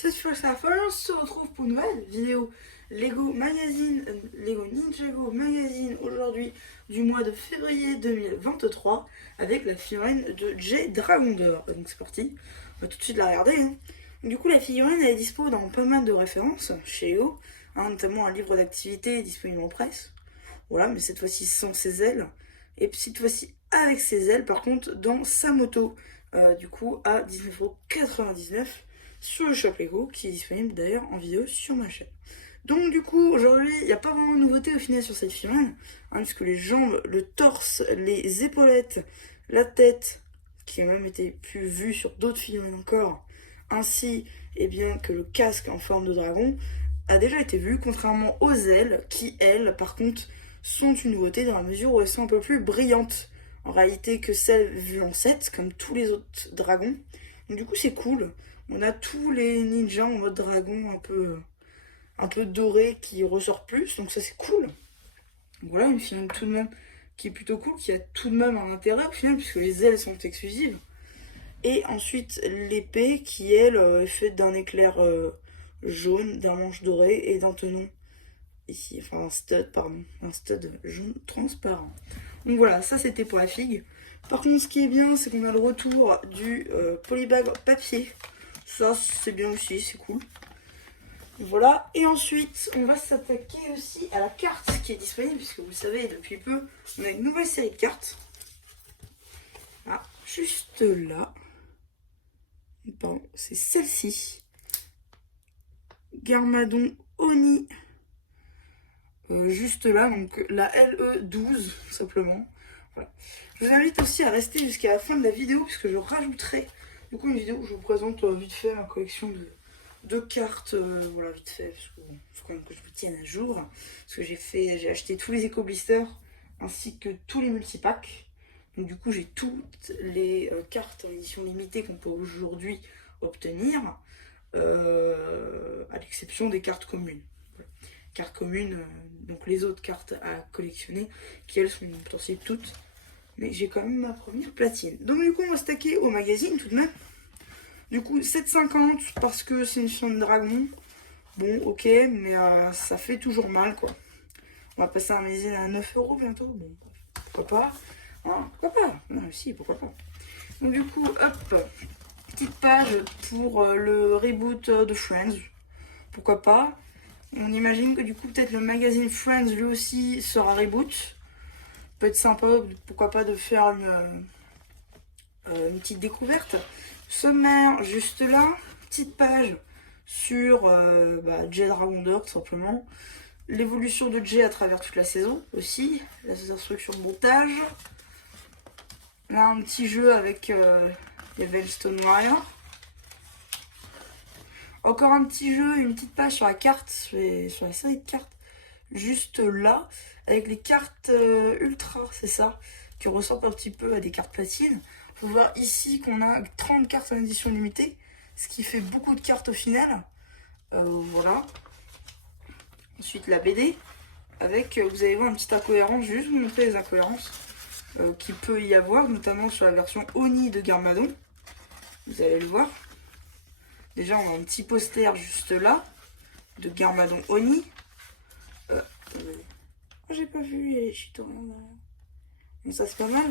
Cette fois, on se retrouve pour une nouvelle vidéo Lego Magazine, Lego Ninjago Magazine aujourd'hui du mois de février 2023 avec la figurine de Jay Dragon d'Or. Donc c'est parti, on va tout de suite la regarder. Du coup, la figurine elle est dispo dans pas mal de références chez Lego, notamment un livre d'activité disponible en presse. Voilà, mais cette fois-ci sans ses ailes. Et puis cette fois-ci avec ses ailes, par contre, dans sa moto. Du coup, à 19,99€ sur le shop Lego, qui est disponible d'ailleurs en vidéo sur ma chaîne. Donc du coup, aujourd'hui, il n'y a pas vraiment de nouveauté au final sur cette figurine, puisque les jambes, le torse, les épaulettes, la tête, qui a même été plus vue sur d'autres figurines encore, ainsi bien, que le casque en forme de dragon, a déjà été vu, contrairement aux ailes, qui elles, par contre, sont une nouveauté dans la mesure où elles sont un peu plus brillantes, en réalité, que celles vues en 7, comme tous les autres dragons. Donc du coup, c'est cool. On a tous les ninjas en mode dragon un peu doré qui ressort plus, donc ça c'est cool. Donc voilà, une figurine tout de même qui est plutôt cool, qui a tout de même un intérêt au final, puisque les ailes sont exclusives. Et ensuite l'épée qui elle est faite d'un éclair jaune, d'un manche doré et d'un tenon ici, enfin un stud jaune transparent. Donc voilà, ça c'était pour la figue. Par contre, ce qui est bien, c'est qu'on a le retour du polybag papier. Ça, c'est bien aussi, c'est cool. Voilà, et ensuite, on va s'attaquer aussi à la carte qui est disponible, puisque vous le savez, depuis peu, on a une nouvelle série de cartes. Ah, juste là. Bon, c'est celle-ci. Garmadon Oni. Juste là, donc la LE12, simplement. Voilà. Je vous invite aussi à rester jusqu'à la fin de la vidéo, puisque je rajouterai du coup une vidéo où je vous présente vite fait ma collection de cartes, voilà, vite fait, parce que bon, faut quand même que je me tienne à jour, parce que j'ai acheté tous les éco blisters ainsi que tous les multipacks. Donc du coup j'ai toutes les cartes en édition limitée qu'on peut aujourd'hui obtenir, à l'exception des cartes communes. Voilà. Cartes communes, donc les autres cartes à collectionner, qui elles sont potentiellement toutes, mais j'ai quand même ma première platine. Donc du coup on va se taquer au magazine tout de même. Du coup 7,50 parce que c'est une figurine de dragon. Bon ok, mais ça fait toujours mal quoi. On va passer un magazine à 9€ bientôt. Bon, pourquoi pas, pourquoi pas. Non si, pourquoi pas. Donc du coup hop, petite page pour le reboot de Friends. Pourquoi pas. On imagine que du coup peut-être le magazine Friends lui aussi sera reboot. Peut être sympa, pourquoi pas, de faire une petite découverte. Sommaire juste là, petite page sur Jay Dragon d'Or tout simplement. L'évolution de Jay à travers toute la saison aussi, les instructions de montage. Là un petit jeu avec les Veilstone Warriors. Encore un petit jeu, une petite page sur la carte, sur la série de cartes, juste là, avec les cartes ultra, c'est ça, qui ressemblent un petit peu à des cartes platine. Faut voir ici qu'on a 30 cartes en édition limitée, ce qui fait beaucoup de cartes au final. Voilà. Ensuite la BD, avec, vous allez voir une petite incohérence, je vais juste vous montrer les incohérences qu'il peut y avoir, notamment sur la version Oni de Garmadon. Vous allez le voir. Déjà, on a un petit poster juste là, de Garmadon Oni. J'ai pas vu les chitorins là. Bon, ça c'est pas mal.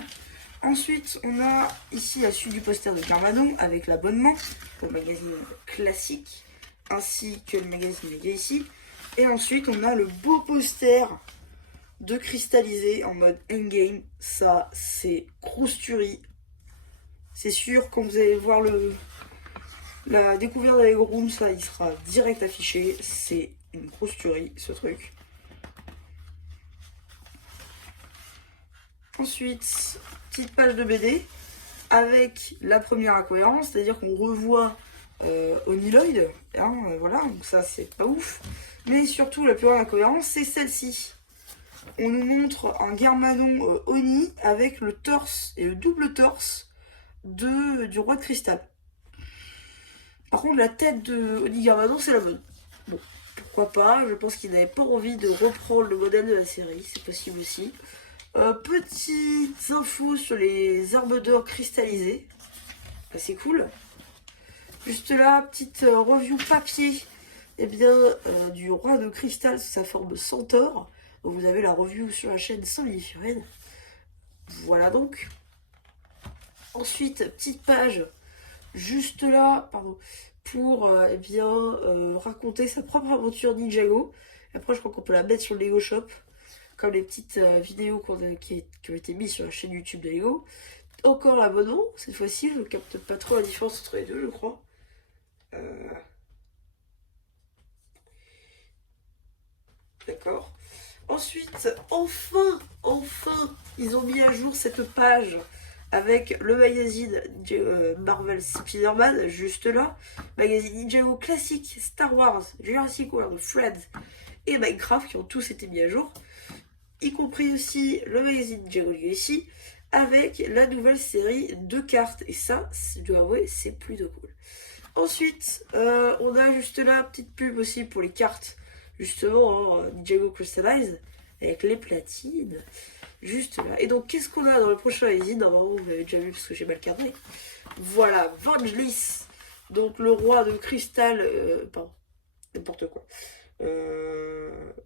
Ensuite, on a ici la suite du poster de Garmadon avec l'abonnement au magazine classique, ainsi que le magazine média ici. Et ensuite, on a le beau poster de cristallisé en mode endgame. Ça, c'est crousturie. C'est sûr, quand vous allez voir la découverte avec Room, ça, il sera direct affiché. C'est une grosse tuerie, ce truc. Ensuite, petite page de BD avec la première incohérence, c'est-à-dire qu'on revoit Oniloid. Voilà, donc ça, c'est pas ouf. Mais surtout, la plus grande incohérence, c'est celle-ci. On nous montre un Garmadon Oni avec le torse et le double torse du roi de cristal. Par contre, la tête de Oni Garmadon, c'est la bonne. Bon, pourquoi pas. Je pense qu'il n'avait pas envie de reprendre le modèle de la série. C'est possible aussi. Petites infos sur les arbres d'or cristallisés. C'est cool. Juste là, petite review papier, eh bien, du roi de cristal sous sa forme centaure. Donc vous avez la review sur la chaîne sans mini-figurines. Voilà donc. Ensuite, petite page, juste là, pardon, pour eh bien, raconter sa propre aventure Ninjago. Après, je crois qu'on peut la mettre sur le Lego Shop, comme les petites vidéos qui ont été mises sur la chaîne YouTube de Lego. Encore l'abonnement, cette fois-ci, je ne capte pas trop la différence entre les deux, je crois. D'accord. Ensuite, enfin, ils ont mis à jour cette page avec le magazine Marvel Spider-Man, juste là. Magazine Ninjago classique, Star Wars, Jurassic World, Friends et Minecraft qui ont tous été mis à jour. Y compris aussi le magazine Ninjago Legacy avec la nouvelle série de cartes. Et ça, je dois avouer, c'est plutôt cool. Ensuite, on a juste là, petite pub aussi pour les cartes, justement, Ninjago Crystallize, avec les platines, juste là. Et donc, qu'est-ce qu'on a dans le prochain magazine? Normalement, vous l'avez déjà vu parce que j'ai mal cadré. Voilà, Vangelis, donc le roi de cristal, pardon, n'importe quoi.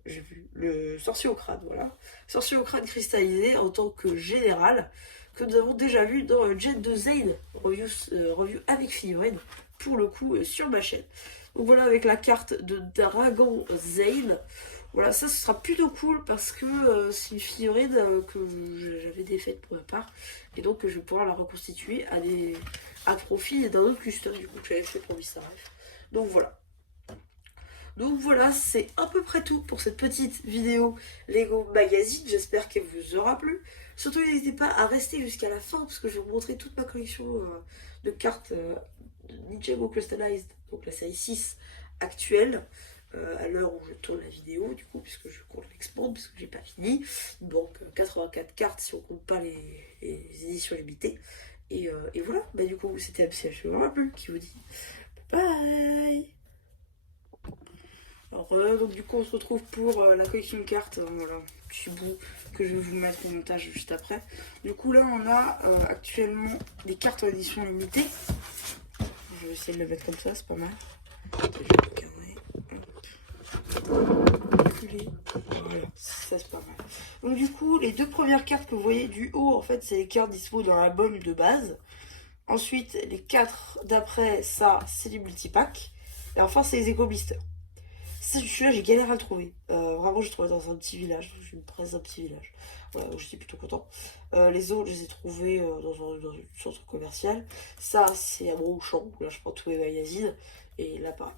J'ai vu le sorcier au crâne, voilà. Sorcier au crâne cristallisé en tant que général, que nous avons déjà vu dans Jet de Zane, review avec figurine, pour le coup sur ma chaîne. Donc voilà, avec la carte de Dragon Zane. Voilà, ça ce sera plutôt cool parce que c'est une figurine que j'avais défaite pour ma part. Et donc je vais pouvoir la reconstituer à profit d'un autre custom du coup que j'avais fait pour Mister F. Donc voilà. Donc voilà, c'est à peu près tout pour cette petite vidéo Lego Magazine. J'espère qu'elle vous aura plu. Surtout, n'hésitez pas à rester jusqu'à la fin parce que je vais vous montrer toute ma collection de cartes de Ninjago Crystallized, donc la série 6 actuelle, à l'heure où je tourne la vidéo, du coup, puisque je compte l'expandre, puisque j'ai pas fini. Donc 84 cartes si on compte pas les éditions limitées. Et voilà, bah, du coup, c'était MCH, je vous aura plu, qui vous dit bye. Alors donc du coup on se retrouve pour la collection de cartes, voilà, petit bout que je vais vous mettre au montage juste après. Du coup là on a actuellement des cartes en édition limitée. Je vais essayer de le mettre comme ça, c'est pas mal. Voilà, ça c'est pas mal. Donc du coup les deux premières cartes que vous voyez du haut en fait c'est les cartes dispo dans l'album de base. Ensuite les quatre d'après ça c'est les multipacks. Et enfin c'est les éco blisters. Celui-là, j'ai galéré à le trouver. Vraiment, j'ai trouvé dans un petit village. Je me presse d'un petit village. Voilà, donc j'étais plutôt content. Les autres, je les ai trouvés dans une centre commercial. Ça, c'est à Bronchamp. Là, je prends tous les magazines. Et là, pareil.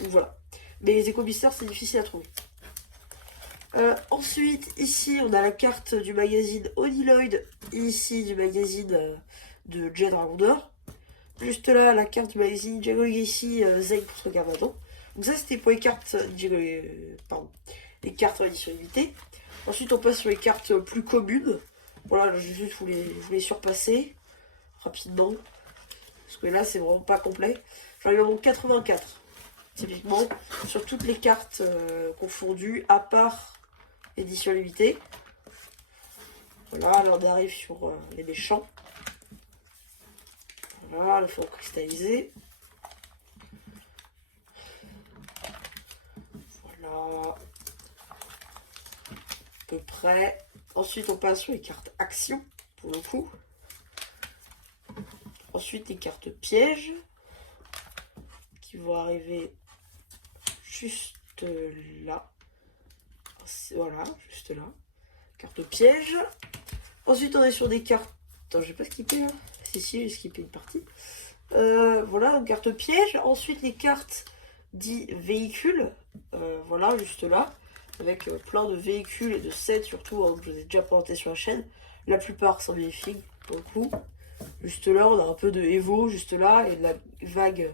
Donc voilà. Mais les éco-blisters, c'est difficile à trouver. Ensuite, ici, on a la carte du magazine Oniloid. Ici, du magazine de Jet Dragon d'Or. Juste là, la carte du magazine Jago Legacy Zane pour ce Garmadon. Donc ça c'était pour les cartes les cartes en édition limitée. Ensuite on passe sur les cartes plus communes. Voilà, je voulais surpasser rapidement. Parce que là c'est vraiment pas complet. J'en ai donc 84. Typiquement sur toutes les cartes confondues à part édition limitée. Voilà, alors on arrive sur les méchants. Voilà, le fond cristallisé. Voilà. À peu près. Ensuite, on passe sur les cartes action, pour le coup. Ensuite, les cartes pièges, qui vont arriver juste là. Voilà, juste là. Carte piège. Ensuite, on est sur des cartes... Attends, j'ai pas skippé là. Si, j'ai skippé une partie. Voilà, donc carte piège. Ensuite, les cartes dit véhicules. Voilà, juste là. Avec plein de véhicules et de sets surtout, hein, que je vous ai déjà présenté sur la chaîne. La plupart sont magnifiques, pour le coup. Juste là, on a un peu de Evo, juste là, et de la vague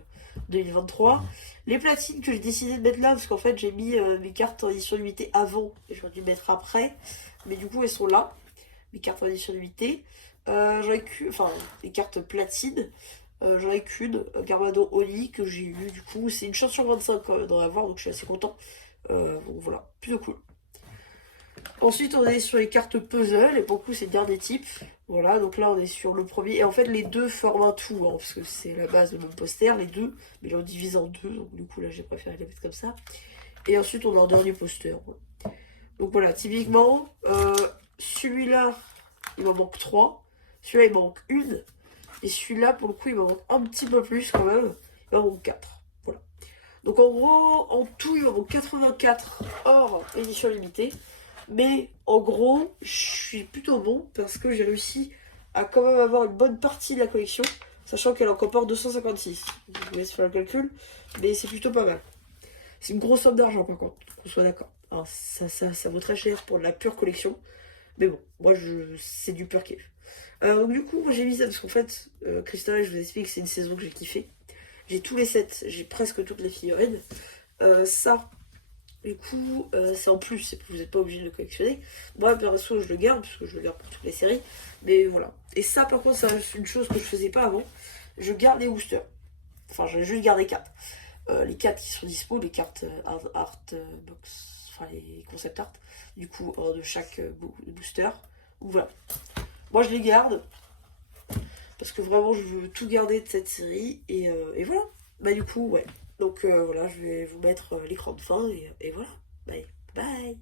2023. Les platines que j'ai décidé de mettre là, parce qu'en fait, j'ai mis mes cartes en édition limitée avant, et j'aurais dû mettre après. Mais du coup, elles sont là, mes cartes en édition limitée. J'en ai qu'une, enfin, les cartes platines. J'en ai qu'une, Garmadon Oli, que j'ai eu du coup. C'est une chance sur 25 d'en avoir, donc je suis assez content. Donc voilà, plutôt cool. Ensuite, on est sur les cartes puzzle, et pour le coup, c'est dernier type. Voilà, donc là, on est sur le premier. Et en fait, les deux forment un tout, hein, parce que c'est la base de mon poster, les deux. Mais j'en divise en deux, donc du coup, là, j'ai préféré les mettre comme ça. Et ensuite, on a un dernier poster. Donc voilà, typiquement, celui-là, il m'en manque 3. Celui-là, il m'en manque une. Et celui-là, pour le coup, il m'en manque un petit peu plus quand même. Il m'en manque 4. Voilà. Donc en gros, en tout, il m'en manque 84 hors édition limitée. Mais en gros, je suis plutôt bon parce que j'ai réussi à quand même avoir une bonne partie de la collection, sachant qu'elle en comporte 256. Je vous laisse faire le calcul, mais c'est plutôt pas mal. C'est une grosse somme d'argent par contre, qu'on soit d'accord. Alors ça vaut très cher pour de la pure collection. Mais bon, moi c'est du pur kiff. Donc du coup, moi j'ai mis ça parce qu'en fait, Christophe, je vous explique que c'est une saison que j'ai kiffé. J'ai tous les sets, j'ai presque toutes les figurines. Ça, du coup, c'est en plus, vous n'êtes pas obligé de le collectionner. Moi, perso, je le garde, parce que je le garde pour toutes les séries. Mais voilà. Et ça, par contre, c'est une chose que je faisais pas avant. Je garde les boosters. Enfin, j'ai juste gardé 4. Les 4 qui sont dispo, les cartes art box, enfin les concept art. Du coup, un de chaque booster. Donc voilà. Moi, je les garde. Parce que vraiment, je veux tout garder de cette série. Et voilà. Bah, du coup, ouais. Donc voilà, je vais vous mettre l'écran de fin et voilà. Bye. Bye.